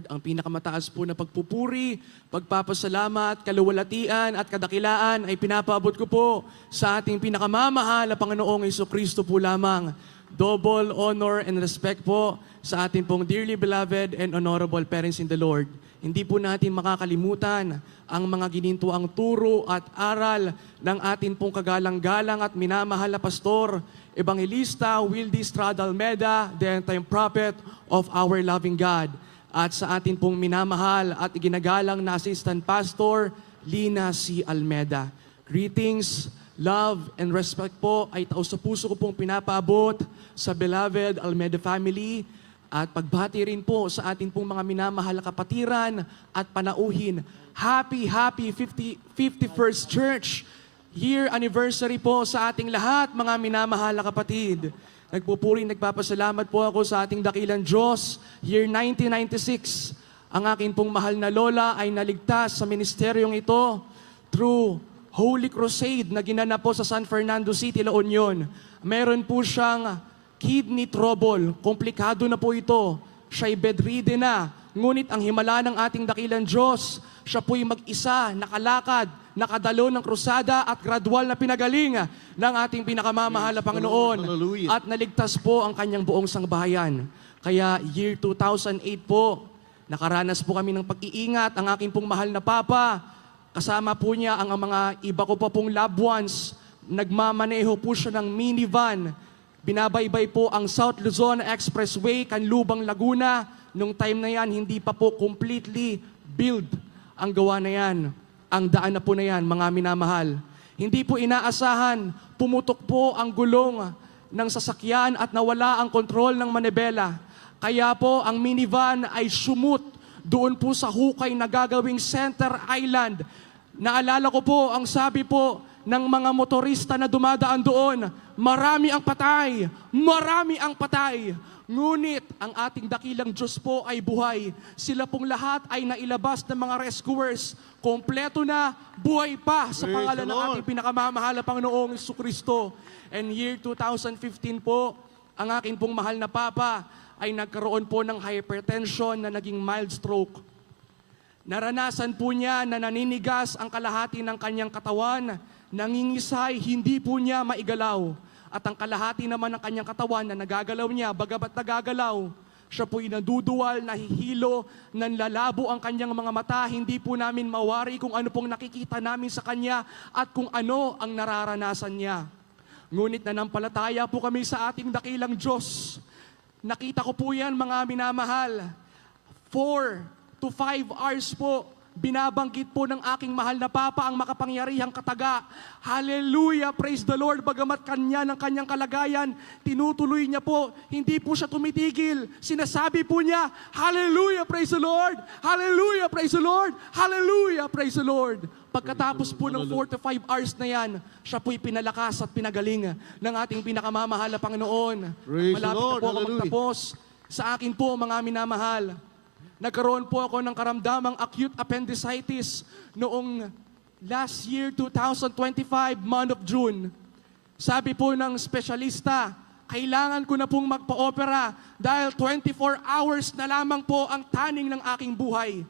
Lord, ang pinakamataas po na pagpupuri, pagpapasalamat, kaluwalhatian at kadakilaan ay pinapaabot ko po sa ating pinakamamahal na Panginoong Jesucristo po lamang. Double honor and respect po sa ating pong dearly beloved and honorable parents in the Lord. Hindi po natin makakalimutan ang mga ginintuang turo at aral ng ating pong kagalang-galang at minamahal na pastor, Evangelista Wildy Estrada Almeda, the end-time prophet of our loving God. At sa atin pong minamahal at iginagalang na assistant pastor, Lina C. Almeda. Greetings, love, and respect po ay taos sa puso ko pong pinapaabot sa beloved Almeda family at pagbati rin po sa atin pong mga minamahal na kapatiran at panauhin. Happy 51st Church Year Anniversary po sa ating lahat, mga minamahal na kapatid. Nagpupuri, nagpapasalamat po ako sa ating dakilang Diyos. Year 1996, ang aking pong mahal na lola ay naligtas sa ministeryong ito through Holy Crusade na ginanap po sa San Fernando City, La Union. Meron po siyang kidney trouble. Komplikado na po ito. Siya'y bedridden na. Ngunit ang himala ng ating dakilang Diyos, siya po'y mag-isa, nakalakad, nakadalo ng krusada at gradual na pinagaling ng ating pinakamamahal na Panginoon. At naligtas po ang kanyang buong sangbahayan. Kaya year 2008 po, nakaranas po kami ng pag-iingat. Ang aking pong mahal na Papa, kasama po niya ang mga iba ko pa pong loved ones. Nagmamaneho po siya ng minivan. Binabaybay po ang South Luzon Expressway, Canlubang, Laguna. Nung time na yan, hindi pa po completely built ang gawa na yan. Ang daan na po na yan, mga minamahal. Hindi po inaasahan, pumutok po ang gulong ng sasakyan at nawala ang kontrol ng manibela. Kaya po ang minivan ay sumut doon po sa hukay na gagawing Center Island. Naalala ko po ang sabi po ng mga motorista na dumadaan doon, marami ang patay, marami ang patay. Ngunit ang ating dakilang Diyos po ay buhay. Sila pong lahat ay nailabas ng mga rescuers. Kompleto na, buhay pa sa pangalan ng ating pinakamamahal na Panginoong Jesucristo. And year 2015 po, ang aking pong mahal na Papa ay nagkaroon po ng hypertension na naging mild stroke. Naranasan po niya na naninigas ang kalahati ng kanyang katawan, nangingisay, hindi po niya maigalaw. At ang kalahati naman ng kanyang katawan na nagagalaw niya, bagamat nagagalaw, siya po'y naduduwal, nahihilo, nanlalabo ang kanyang mga mata. Hindi po namin mawari kung ano pong nakikita namin sa kanya at kung ano ang nararanasan niya. Ngunit nanampalataya po kami sa ating dakilang Diyos. Nakita ko po yan, mga minamahal. 4 to 5 hours po, binabanggit po ng aking mahal na Papa ang makapangyarihang kataga. Hallelujah, praise the Lord. Bagamat kanya ng kanyang kalagayan, tinutuloy niya po, hindi po siya tumitigil. Sinasabi po niya, Hallelujah, praise the Lord. Hallelujah, praise the Lord. Hallelujah, praise the Lord. Pagkatapos po ng 4 to 5 hours na yan, siya po'y pinalakas at pinagaling ng ating pinakamamahal na Panginoon. Malapit na po ako magtapos. Sa akin po, mga minamahal, nagkaroon po ako ng karamdamang acute appendicitis noong last year, 2025, month of June. Sabi po ng espesyalista, kailangan ko na pong magpa-opera dahil 24 hours na lamang po ang taning ng aking buhay.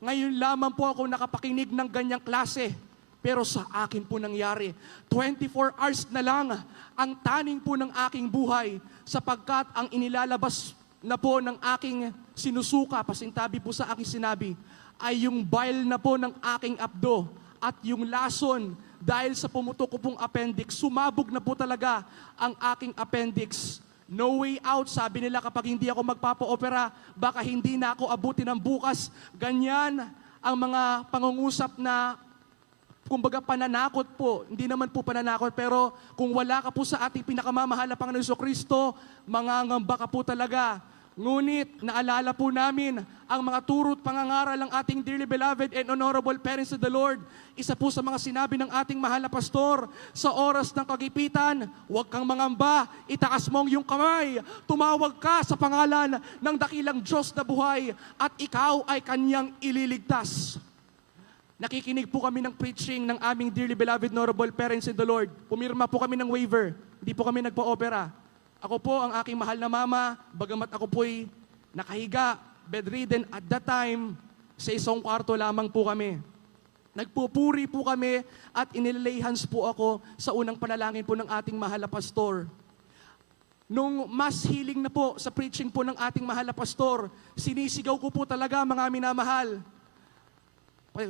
Ngayon lamang po ako nakapakinig ng ganyang klase. Pero sa akin po nangyari, 24 hours na lang ang taning po ng aking buhay sapagkat ang inilalabas na po ng aking sinusuka, pasintabi po sa aking sinabi, ay yung bile na po ng aking abdo at yung lason dahil sa pumutok ko pong appendix, sumabog na po talaga ang aking appendix. No way out, sabi nila kapag hindi ako magpapa-opera, baka hindi na ako abutin ng bukas. Ganyan ang mga pangungusap na kumbaga pananakot po, hindi naman po pananakot, pero kung wala ka po sa ating pinakamamahal na Panginoon Jesucristo, mangangamba ka po talaga. Ngunit naalala po namin ang mga turo at pangangaral ng ating dearly beloved and honorable parents of the Lord. Isa po sa mga sinabi ng ating mahal na pastor, sa oras ng kagipitan, huwag kang mangamba, itaas mo ang iyong kamay, tumawag ka sa pangalan ng dakilang Diyos na buhay at ikaw ay kanyang ililigtas. Nakikinig po kami ng preaching ng aming dearly beloved honorable parents in the Lord. Pumirma po kami ng waiver, hindi po kami nagpa-opera. Ako po ang aking mahal na mama, bagamat ako po'y nakahiga, bedridden at that time, sa isang kwarto lamang po kami. Nagpupuri po kami at inilay hands po ako sa unang panalangin po ng ating mahal na pastor. Nung mass healing na po sa preaching po ng ating mahal na pastor, sinisigaw ko po talaga mga minamahal.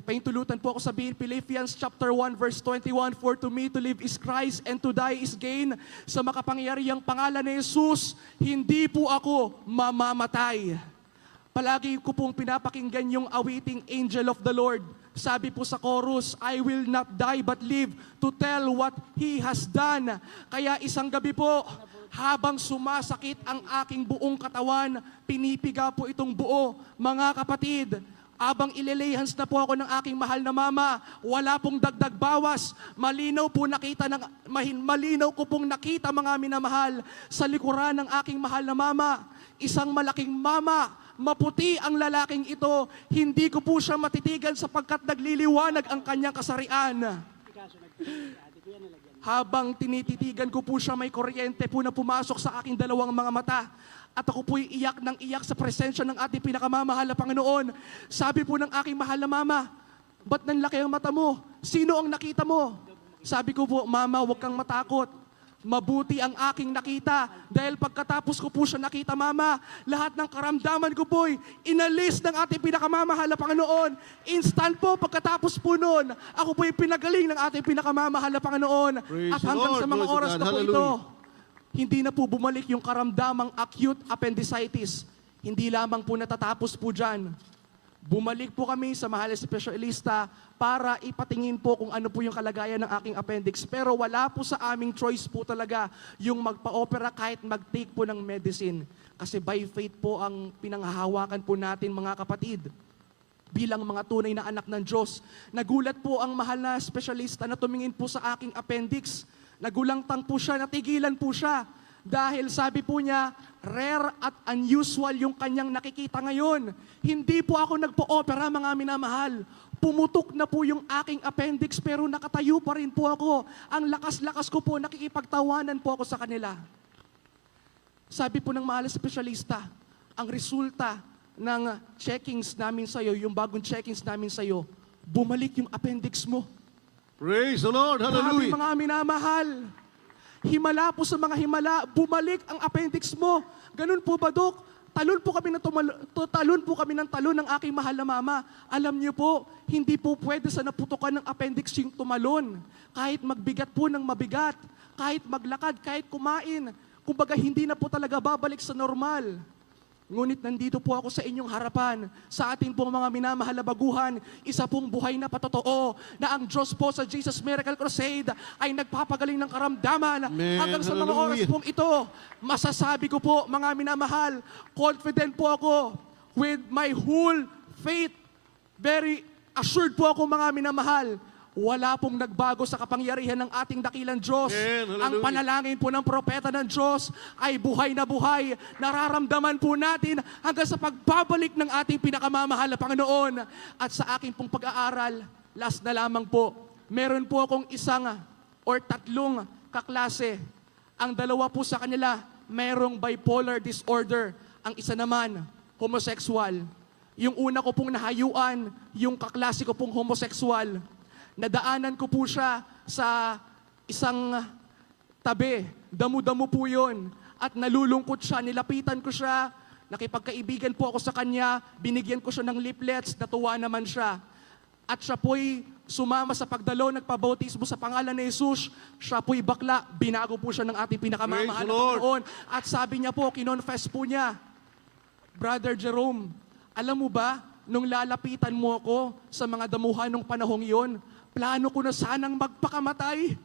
Paintulutan po ako sa Philippians chapter 1 verse 21, "For to me to live is Christ and to die is gain." Sa makapangyarihang pangalan ni Jesus, hindi po ako mamamatay. Palagi ko pong pinapakinggan yung awiting Angel of the Lord. Sabi po sa chorus, "I will not die but live to tell what He has done." Kaya isang gabi po, habang sumasakit ang aking buong katawan, pinipiga po itong buo, mga kapatid. Abang ililay hands na po ako ng aking mahal na mama, wala pong dagdag bawas. Malinaw ko pong nakita mga minamahal sa likuran ng aking mahal na mama. Isang malaking mama, maputi ang lalaking ito. Hindi ko po siya matitigan sapagkat nagliliwanag ang kanyang kasarian. Habang tinititigan ko po siya, may kuryente po na pumasok sa aking dalawang mga mata. At ako po'y iyak ng iyak sa presensya ng ating pinakamamahal na Panginoon. Sabi po ng aking mahal na mama, "Ba't nanlaki ang mata mo? Sino ang nakita mo?" Sabi ko po, "Mama, huwag kang matakot. Mabuti ang aking nakita." Dahil pagkatapos ko po siya nakita, mama, lahat ng karamdaman ko po'y inalis ng ating pinakamamahal na Panginoon. Instant po, pagkatapos po noon, ako po'y pinagaling ng ating pinakamamahal na Panginoon. Praise At hanggang the Lord, sa mga glory to oras God. na po ito, Hallelujah. hindi na po bumalik yung karamdamang acute appendicitis. Hindi lamang po natatapos po dyan. Bumalik po kami sa mahal na espesyalista para ipatingin po kung ano po yung kalagayan ng aking appendix. Pero wala po sa aming choice po talaga yung magpa-opera kahit mag-take po ng medicine. Kasi by faith po ang pinanghahawakan po natin mga kapatid. Bilang mga tunay na anak ng Diyos, nagulat po ang mahal na espesyalista na tumingin po sa aking appendix. Nagulangtang po siya, natigilan po siya. Dahil sabi po niya, rare at unusual yung kanyang nakikita ngayon. Hindi po ako nagpo-opera mga minamahal. Pumutok na po yung aking appendix pero nakatayo pa rin po ako. Ang lakas-lakas ko po, nakikipagtawanan po ako sa kanila. Sabi po ng mahal na espesyalista, ang resulta ng checkings namin sa'yo, yung bagong checkings namin sa'yo, bumalik yung appendix mo. Praise the Lord. Grabe Hallelujah. mga minamahal. Himala po sa mga himala, bumalik ang appendix mo. Ganun po ba, Dok? Talon po kami ng talon ng aking mahal na mama. Alam niyo po, hindi po pwede sa naputukan ng appendix yung tumalon. Kahit magbigat po ng mabigat, kahit maglakad, kahit kumain. Kumbaga hindi na po talaga babalik sa normal. Ngunit nandito po ako sa inyong harapan, sa ating pong mga minamahal na baguhan, isa pong buhay na patotoo na ang Diyos po sa Jesus Miracle Crusade ay nagpapagaling ng karamdaman. Amen. Hanggang sa mga Hallelujah. oras pong ito, masasabi ko po mga minamahal, confident po ako with my whole faith. Very assured po ako mga minamahal. Wala pong nagbago sa kapangyarihan ng ating dakilang Diyos. Amen. Hallelujah. Ang panalangin po ng propeta ng Diyos ay buhay na buhay. Nararamdaman po natin hanggang sa pagbabalik ng ating pinakamamahal na Panginoon. At sa aking pong pag-aaral, last na lamang po, meron po akong isang or tatlong kaklase. Ang dalawa po sa kanila, merong bipolar disorder. Ang isa naman, homosexual. Yung una ko pong nahayuan, yung kaklase ko pong homosexual. Nadaanan ko po siya sa isang tabi. Damo-damo po yun. At nalulungkot siya, nilapitan ko siya, nakipagkaibigan po ako sa kanya, binigyan ko siya ng leaflets, natuwa naman siya. At siya po'y sumama sa pagdalo, nagpabautismo sa pangalan ni Jesus. Siya po'y bakla, binago po siya ng ating pinakamamahal Praise na the Lord. Panginoon. At sabi niya po, kinonfess po niya, Brother Jerome, alam mo ba, nung lalapitan mo ako sa mga damuhan ng panahong yon, plano ko na sanang magpakamatay.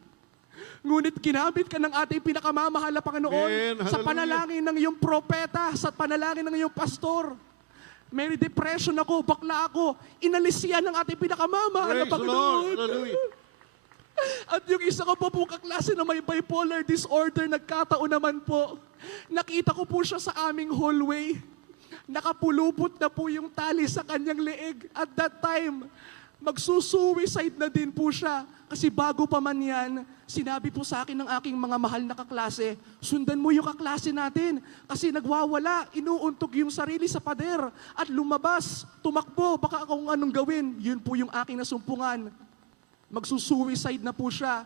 Ngunit ginamit ka ng ating pinakamamahal na Panginoon Amen. sa Hallelujah. panalangin ng iyong propeta, sa panalangin ng iyong pastor. May depression ako, bakla ako, inalis yan ng ating pinakamamahal na Praise the Lord. Panginoon. Hallelujah. At yung isa ko po pong kaklase na may bipolar disorder, nagkataon naman po, nakita ko po siya sa aming hallway. Nakapulupot na po yung tali sa kanyang leeg. At that time, magsusuicide na din po siya. Kasi bago pa man yan, sinabi po sa akin ng aking mga mahal na kaklase, sundan mo yung kaklase natin. Kasi nagwawala, inuuntog yung sarili sa pader at lumabas, tumakbo, baka kung anong gawin. Yun po yung aking nasumpungan. Magsusuicide na po siya.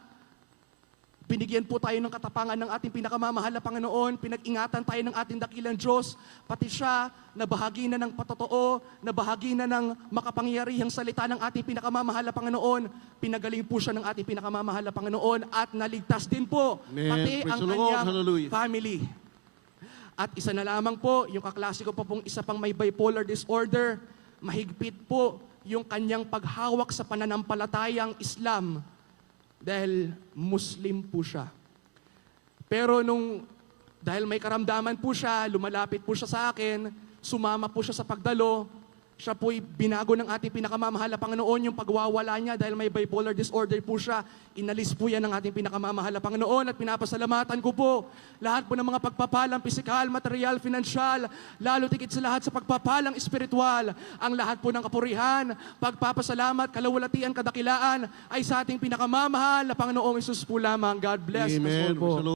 Binigyan po tayo ng katapangan ng ating pinakamamahal na Panginoon, pinag-ingatan tayo ng ating dakilang Diyos, pati siya, nabahagi na ng patotoo, nabahagi na ng makapangyarihang salita ng ating pinakamamahal na Panginoon, pinagaling po siya ng ating pinakamamahal na Panginoon at naligtas din po, Amen. pati Praise ang the Lord. kanyang Hallelujah. family. At isa na lamang po, yung kaklase ko pa pong isa pang may bipolar disorder, mahigpit po yung kanyang paghawak sa pananampalatayang Islam. Dahil Muslim po siya. Pero dahil may karamdaman po siya, lumalapit po siya sa akin, sumama po siya sa pagdalo, siya po'y binago ng ating pinakamamahal na Panginoon yung pagwawala niya dahil may bipolar disorder po siya. Inalis po yan ng ating pinakamamahal na Panginoon at pinapasalamatan ko po lahat po ng mga pagpapalang pisikal, material, financial, lalo tigit sa lahat sa pagpapalang espiritual. Ang lahat po ng kapurihan, pagpapasalamat, kalawalatian, kadakilaan ay sa ating pinakamamahal na Panginoong Isus po lamang. God bless us all Amen. po. Praise the Lord.